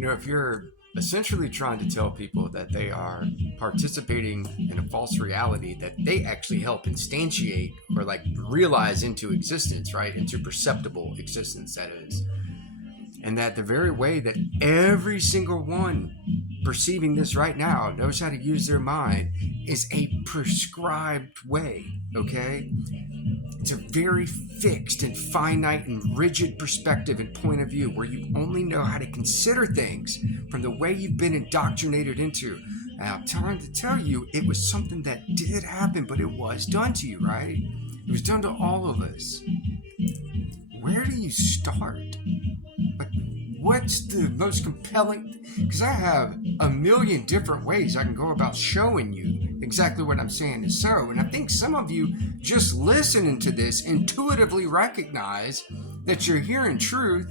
If you're essentially trying to tell people that they are participating in a false reality that they actually help instantiate or like realize into existence, right? Into perceptible existence, that is. And that the very way that every single one perceiving this right now knows how to use their mind is a prescribed way, okay? It's a very fixed and finite and rigid perspective and point of view where you only know how to consider things from the way you've been indoctrinated into. And I'm trying to tell you, it was something that did happen, but it was done to you, right? It was done to all of us. Where do you start? Like, what's the most compelling? Because I have a million different ways I can go about showing you exactly what I'm saying is so. And I think some of you just listening to this intuitively recognize that you're hearing truth.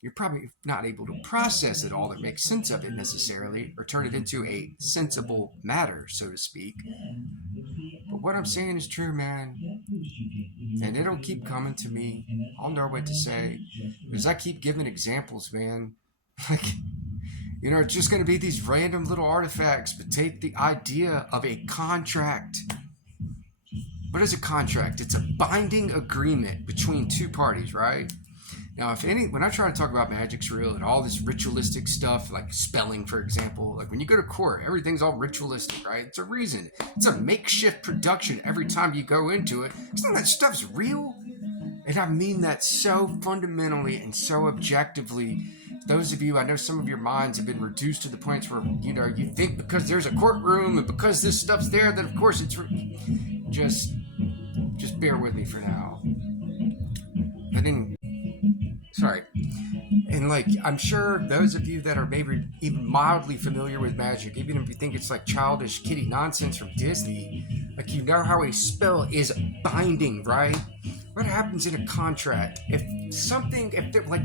You're probably not able to process it all or make sense of it necessarily or turn it into a sensible matter, so to speak. But what I'm saying is true, man. And it'll keep coming to me. I'll know what to say. Because I keep giving examples, man. Like, it's just going to be these random little artifacts. But take the idea of a contract. What is a contract? It's a binding agreement between two parties, right? Now, when I try to talk about magic's real and all this ritualistic stuff, like spelling, for example, like when you go to court, everything's all ritualistic, right? It's a reason. It's a makeshift production every time you go into it. Some of that stuff's real. And I mean that so fundamentally and so objectively. Those of you, I know some of your minds have been reduced to the points where, you think because there's a courtroom and because this stuff's there, that of course it's just bear with me for now. Sorry. And I'm sure those of you that are maybe even mildly familiar with magic, even if you think it's like childish kiddie nonsense from Disney, how a spell is binding, right? What happens in a contract if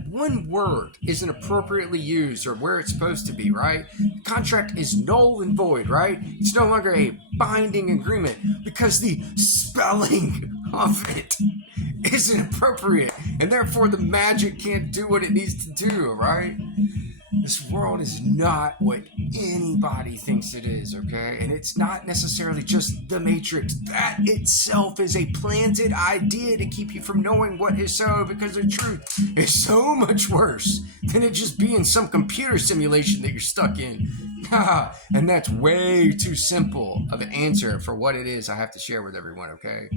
one word isn't appropriately used or where it's supposed to be, right? The contract is null and void, right? It's no longer a binding agreement because the spelling of it isn't appropriate, and therefore the magic can't do what it needs to do, right? This world is not what anybody thinks it is, okay? And it's not necessarily just the Matrix. That itself is a planted idea to keep you from knowing what is so, because the truth is so much worse than it just being some computer simulation that you're stuck in. And that's way too simple of an answer for what it is I have to share with everyone, okay?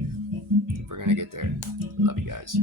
We're gonna get there. Love you guys.